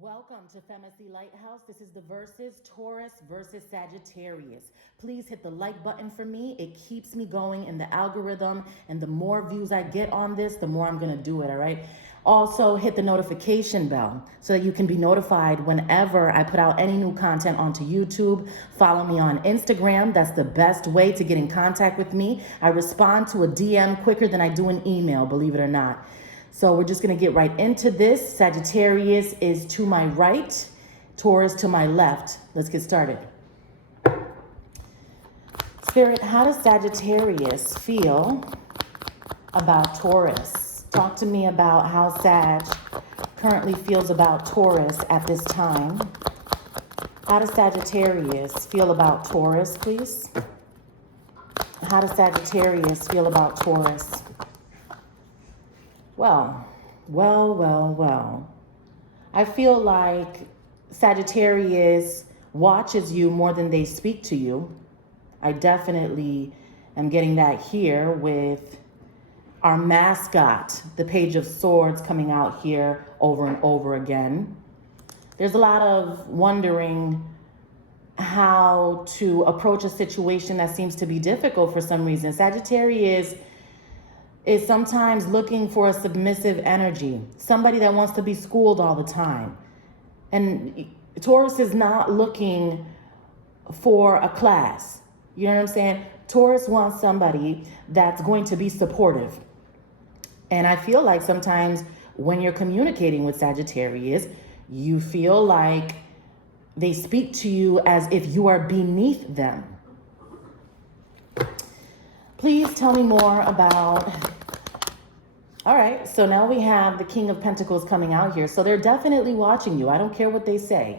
Welcome to FEMACY'S Lighthouse. This is the verses Taurus versus Sagittarius. Please hit the like button for me. It keeps me going in the algorithm, and the more views I get on this, the more I'm going to do it, all right? Also, hit the notification bell so that you can be notified whenever I put out any new content onto YouTube. Follow me on Instagram. That's the best way to get in contact with me. I respond to a DM quicker than I do an email, believe it or not. So we're just going to get right into this. Sagittarius is to my right, Taurus to my left. Let's get started. Spirit, how does Sagittarius feel about Taurus? Talk to me about how Sag currently feels about Taurus at this time. How does Sagittarius feel about Taurus, please? How does Sagittarius feel about Taurus? Well. I feel like Sagittarius watches you more than they speak to you. I definitely am getting that here with our mascot, the Page of Swords, coming out here over and over again. There's a lot of wondering how to approach a situation that seems to be difficult for some reason. Sagittarius is sometimes looking for a submissive energy, somebody that wants to be schooled all the time. And Taurus is not looking for a class. You know what I'm saying? Taurus wants somebody that's going to be supportive. And I feel like sometimes when you're communicating with Sagittarius, you feel like they speak to you as if you are beneath them. Please tell me more about... All right, so now we have the King of Pentacles coming out here. So they're definitely watching you. I don't care what they say.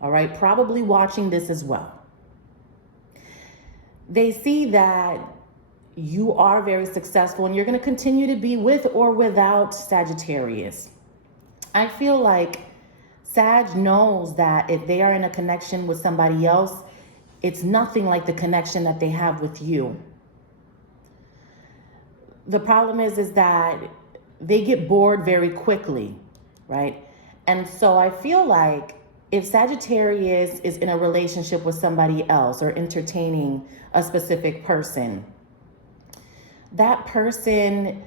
All right, probably watching this as well. They see that you are very successful and you're going to continue to be with or without Sagittarius. I feel like Sag knows that if they are in a connection with somebody else, it's nothing like the connection that they have with you. The problem is that they get bored very quickly, right? And so I feel like if Sagittarius is in a relationship with somebody else or entertaining a specific person, that person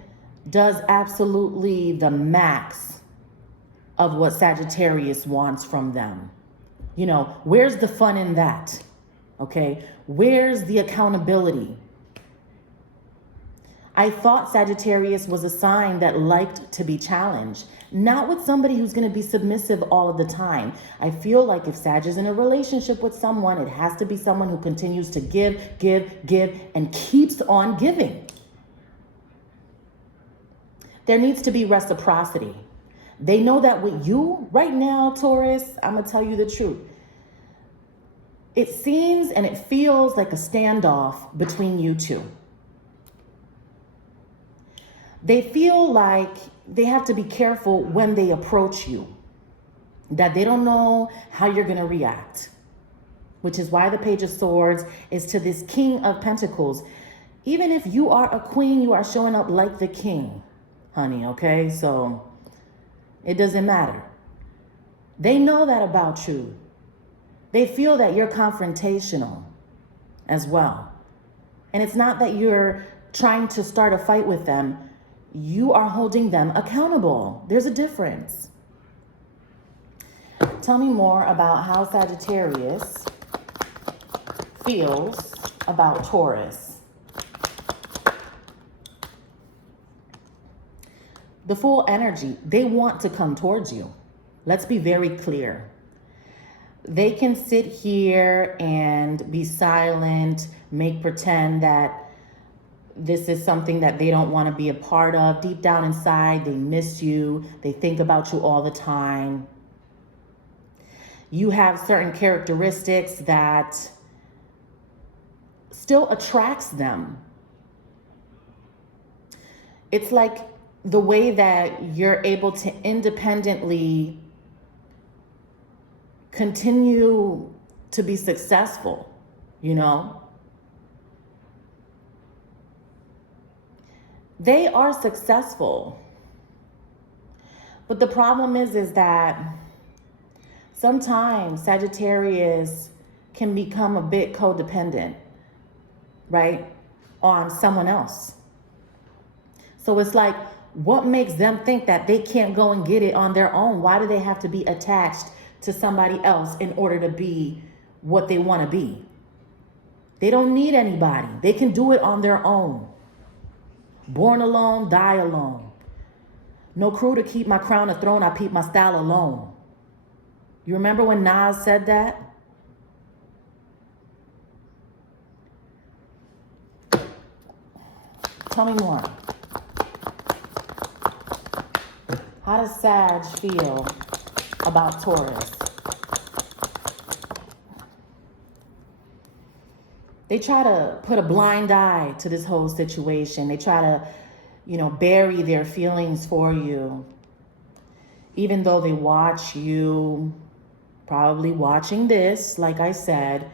does absolutely the max of what Sagittarius wants from them. You know, where's the fun in that? Okay, where's the accountability? I thought Sagittarius was a sign that liked to be challenged, not with somebody who's going to be submissive all of the time. I feel like if Sag is in a relationship with someone, it has to be someone who continues to give, and keeps on giving. There needs to be reciprocity. They know that with you right now, Taurus, I'm going to tell you the truth. It seems and it feels like a standoff between you two. They feel like they have to be careful when they approach you, that they don't know how you're going to react, which is why the Page of Swords is to this King of Pentacles. Even if you are a queen, you are showing up like the king, honey, okay? So it doesn't matter. They know that about you. They feel that you're confrontational as well. And it's not that you're trying to start a fight with them. You are holding them accountable. There's a difference. Tell me more about how Sagittarius feels about Taurus. The full energy, they want to come towards you. Let's be very clear. They can sit here and be silent, make pretend that this is something that they don't want to be a part of. Deep down inside, they miss you. They think about you all the time. You have certain characteristics that still attracts them. It's like the way that you're able to independently continue to be successful, you know? They are successful. But the problem is that Sometimes Sagittarius can become a bit codependent, right, on someone else. So it's like, what makes them think that they can't go and get it on their own? Why do they have to be attached to somebody else in order to be what they want to be? They don't need anybody. They can do it on their own. Born alone, die alone. No crew to keep my crown a throne, I keep my style alone. You remember when Nas said that? Tell me more. How does Sag feel about Taurus? They try to put a blind eye to this whole situation. They try to, bury their feelings for you. Even though they watch you, probably watching this, like I said,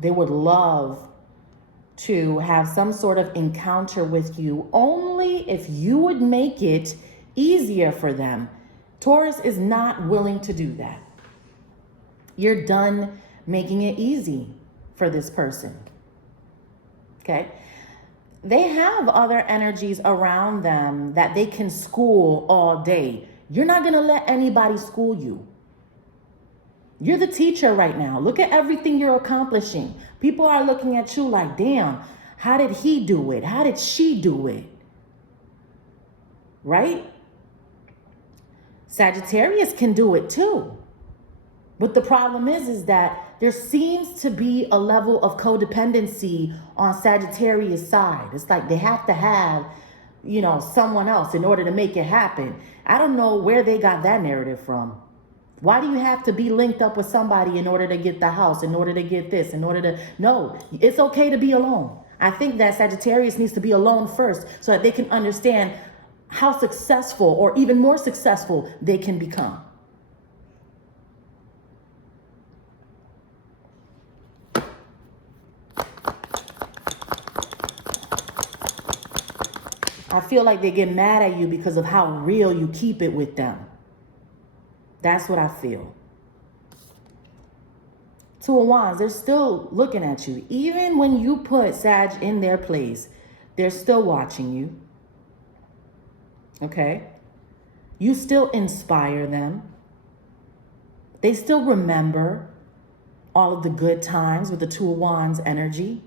they would love to have some sort of encounter with you only if you would make it easier for them. Taurus is not willing to do that. You're done making it easy for this person. Okay? They have other energies around them that they can school all day. You're not going to let anybody school you. You're the teacher right now. Look at everything you're accomplishing. People are looking at you like, damn, how did he do it? How did she do it? Right? Sagittarius can do it too. But the problem is that there seems to be a level of codependency on Sagittarius' side. It's like they have to have, someone else in order to make it happen. I don't know where they got that narrative from. Why do you have to be linked up with somebody in order to get the house, in order to get this, No, it's okay to be alone. I think that Sagittarius needs to be alone first so that they can understand how successful or even more successful they can become. I feel like they get mad at you because of how real you keep it with them. That's what I feel. Two of Wands, they're still looking at you. Even when you put Sag in their place, they're still watching you. Okay? You still inspire them. They still remember all of the good times with the Two of Wands energy.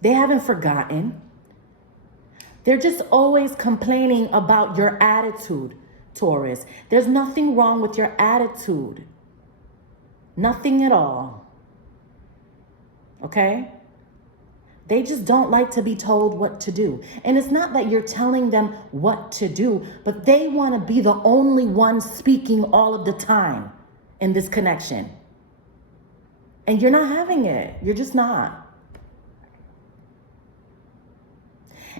They haven't forgotten. They're just always complaining about your attitude, Taurus. There's nothing wrong with your attitude. Nothing at all. Okay? They just don't like to be told what to do. And it's not that you're telling them what to do, but they want to be the only one speaking all of the time in this connection. And you're not having it. You're just not.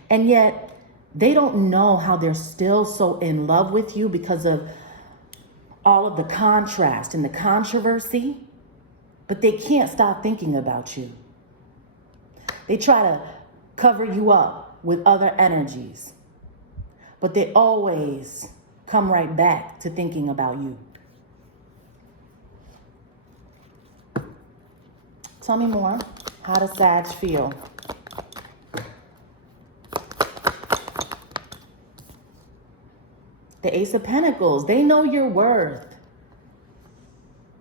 And yet, they don't know how they're still so in love with you because of all of the contrast and the controversy, but they can't stop thinking about you. They try to cover you up with other energies, but they always come right back to thinking about you. Tell me more. How does Sag feel? The Ace of Pentacles, they know your worth.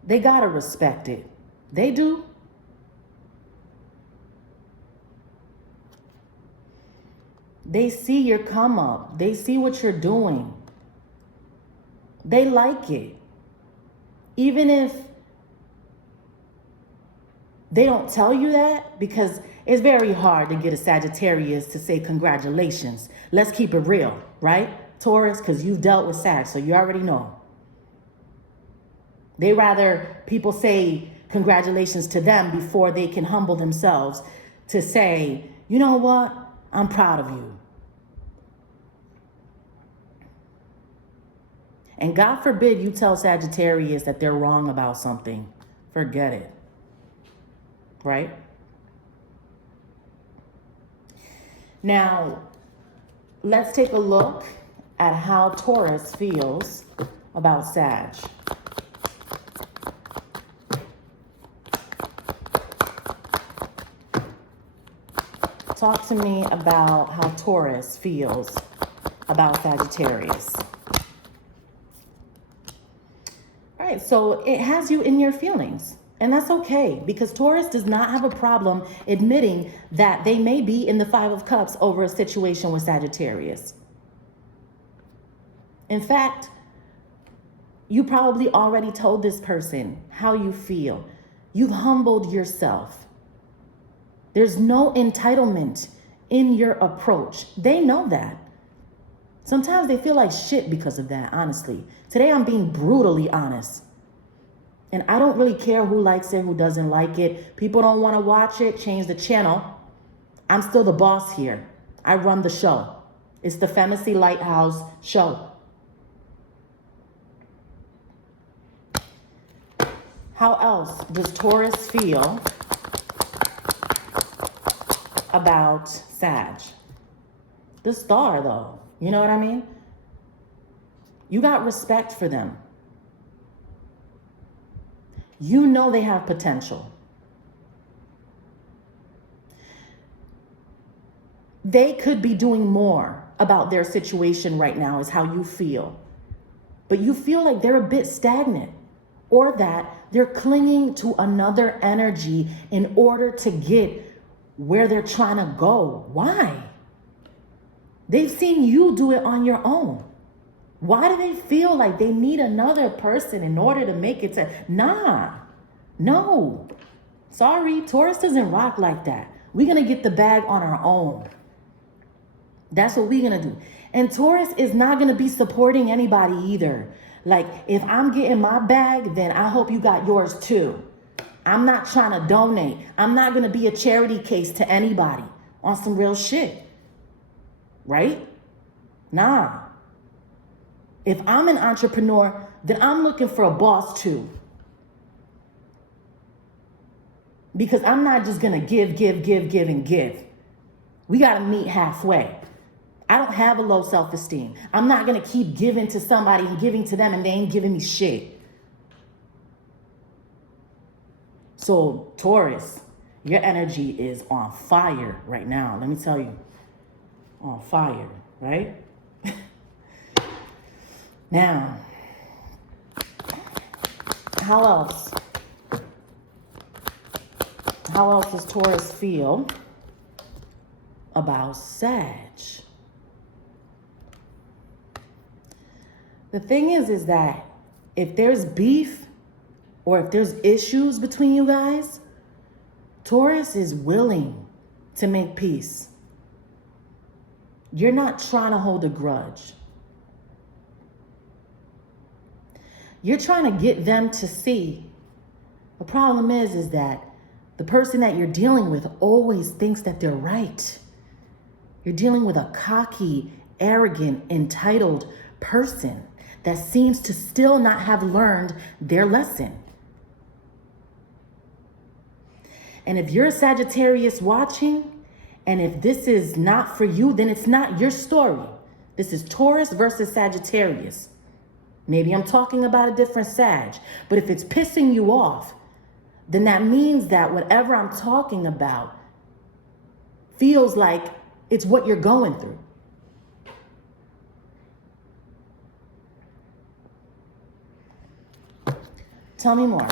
They gotta respect it. They do. They see your come up. They see what you're doing. They like it. Even if they don't tell you that, because it's very hard to get a Sagittarius to say congratulations. Let's keep it real, right? Taurus, because you've dealt with Sag, so you already know. They rather people say congratulations to them before they can humble themselves to say, you know what? I'm proud of you. And God forbid you tell Sagittarius that they're wrong about something. Forget it. Right? Now, let's take a look at how Taurus feels about Sag. Talk to me about how Taurus feels about Sagittarius. All right, so it has you in your feelings. And that's okay, because Taurus does not have a problem admitting that they may be in the Five of Cups over a situation with Sagittarius. In fact, you probably already told this person how you feel. You've humbled yourself. There's no entitlement in your approach. They know that. Sometimes they feel like shit because of that, honestly. Today I'm being brutally honest. And I don't really care who likes it, who doesn't like it. People don't want to watch it, change the channel. I'm still the boss here. I run the show. It's the FEMACY'S LightHouse show. How else does Taurus feel about Sag? The star, though. You know what I mean? You got respect for them. You know they have potential. They could be doing more about their situation right now, is how you feel. But you feel like they're a bit stagnant, or that they're clinging to another energy in order to get where they're trying to go. Why? They've seen you do it on your own. Why do they feel like they need another person in order to make it to... Nah, no. Sorry, Taurus doesn't rock like that. We're going to get the bag on our own. That's what we're going to do. And Taurus is not going to be supporting anybody either. Like, if I'm getting my bag, then I hope you got yours too. I'm not trying to donate. I'm not going to be a charity case to anybody on some real shit. Right? Nah. If I'm an entrepreneur, then I'm looking for a boss too. Because I'm not just going to give, and give. We got to meet halfway. I don't have a low self-esteem. I'm not going to keep giving to somebody and giving to them and they ain't giving me shit. So, Taurus, your energy is on fire right now. Let me tell you. On fire, right? Now, how else? How else does Taurus feel about Sag? The thing is that if there's beef or if there's issues between you guys, Taurus is willing to make peace. You're not trying to hold a grudge. You're trying to get them to see. The problem is that the person that you're dealing with always thinks that they're right. You're dealing with a cocky, arrogant, entitled person that seems to still not have learned their lesson. And if you're a Sagittarius watching, and if this is not for you, then it's not your story. This is Taurus versus Sagittarius. Maybe I'm talking about a different Sag, but if it's pissing you off, then that means that whatever I'm talking about feels like it's what you're going through. Tell me more.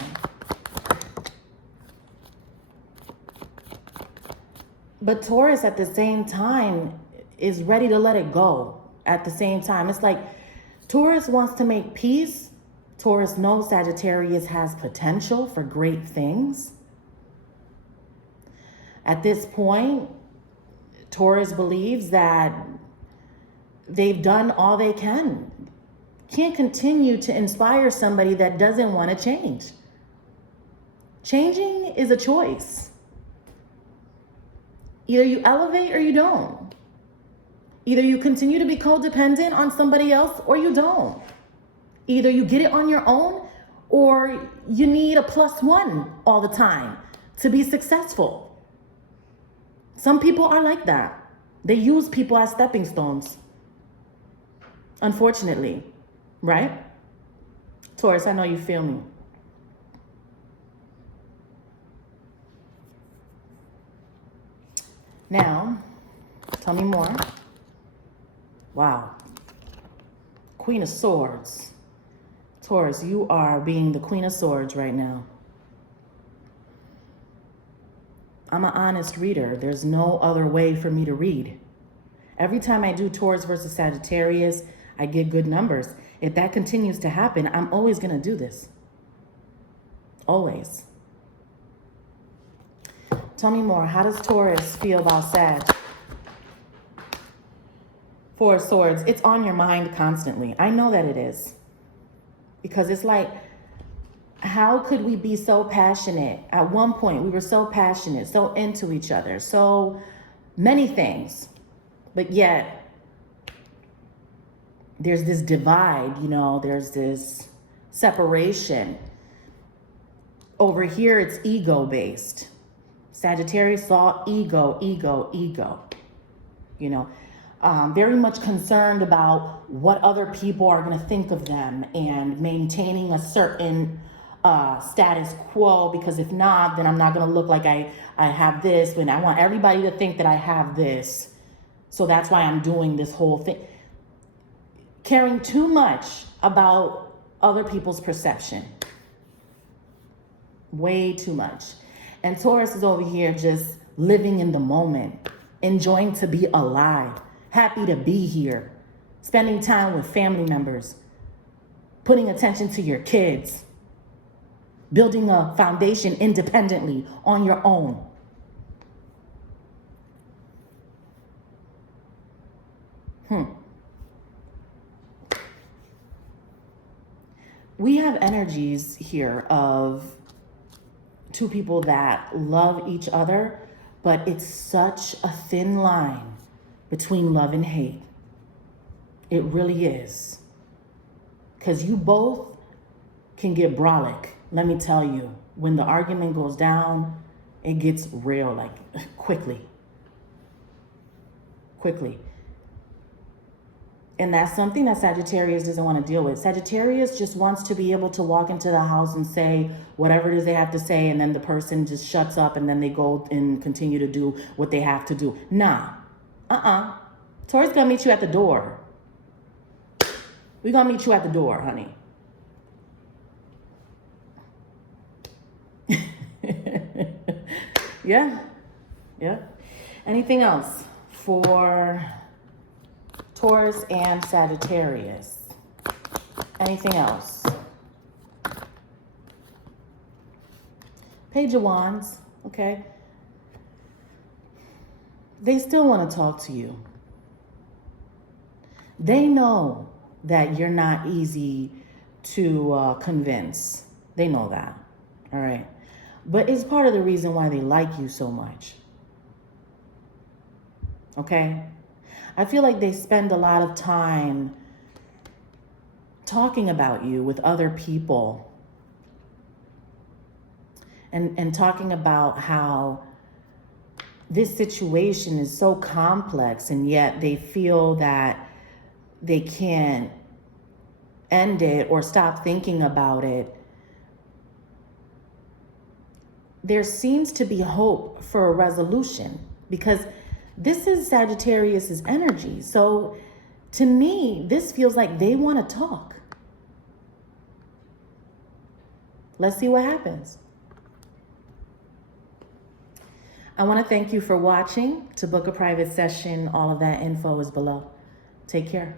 But Taurus at the same time is ready to let it go at the same time. It's like Taurus wants to make peace. Taurus knows Sagittarius has potential for great things. At this point, Taurus believes that they've done all they can. Can't continue to inspire somebody that doesn't want to change. Changing is a choice. Either you elevate or you don't. Either you continue to be codependent on somebody else or you don't. Either you get it on your own or you need a +1 all the time to be successful. Some people are like that. They use people as stepping stones. Unfortunately, right? Taurus, I know you feel me. Now, tell me more. Wow. Queen of Swords. Taurus, you are being the Queen of Swords right now. I'm an honest reader. There's no other way for me to read. Every time I do Taurus versus Sagittarius, I get good numbers. If that continues to happen, I'm always going to do this. Always. Tell me more. How does Taurus feel about Sag? Four of Swords. It's on your mind constantly. I know that it is. Because it's like, how could we be so passionate? At one point, we were so passionate, so into each other, so many things. But yet, there's this divide, you know, there's this separation. Over here, it's ego-based. Sagittarius saw ego, ego, ego. You know, very much concerned about what other people are going to think of them and maintaining a certain status quo, because if not, then I'm not going to look like I have this, and I want everybody to think that I have this. So that's why I'm doing this whole thing. Caring too much about other people's perception. Way too much. And Taurus is over here just living in the moment, enjoying to be alive, happy to be here, spending time with family members, putting attention to your kids, building a foundation independently on your own. We have energies here of two people that love each other, but it's such a thin line between love and hate. It really is. Because you both can get brolic. Let me tell you, when the argument goes down, it gets real, like quickly. And that's something that Sagittarius doesn't want to deal with. Sagittarius just wants to be able to walk into the house and say whatever it is they have to say, and then the person just shuts up and then they go and continue to do what they have to do. Nah. Taurus gonna meet you at the door. We're gonna meet you at the door, honey. Yeah. Anything else for Taurus and Sagittarius? Anything else? Page of Wands, okay? They still want to talk to you. They know that you're not easy to convince. They know that, all right? But it's part of the reason why they like you so much, okay? I feel like they spend a lot of time talking about you with other people and talking about how this situation is so complex, and yet they feel that they can't end it or stop thinking about it. There seems to be hope for a resolution, because this is Sagittarius's energy. So to me, this feels like they want to talk. Let's see what happens. I want to thank you for watching. To book a private session, all of that info is below. Take care.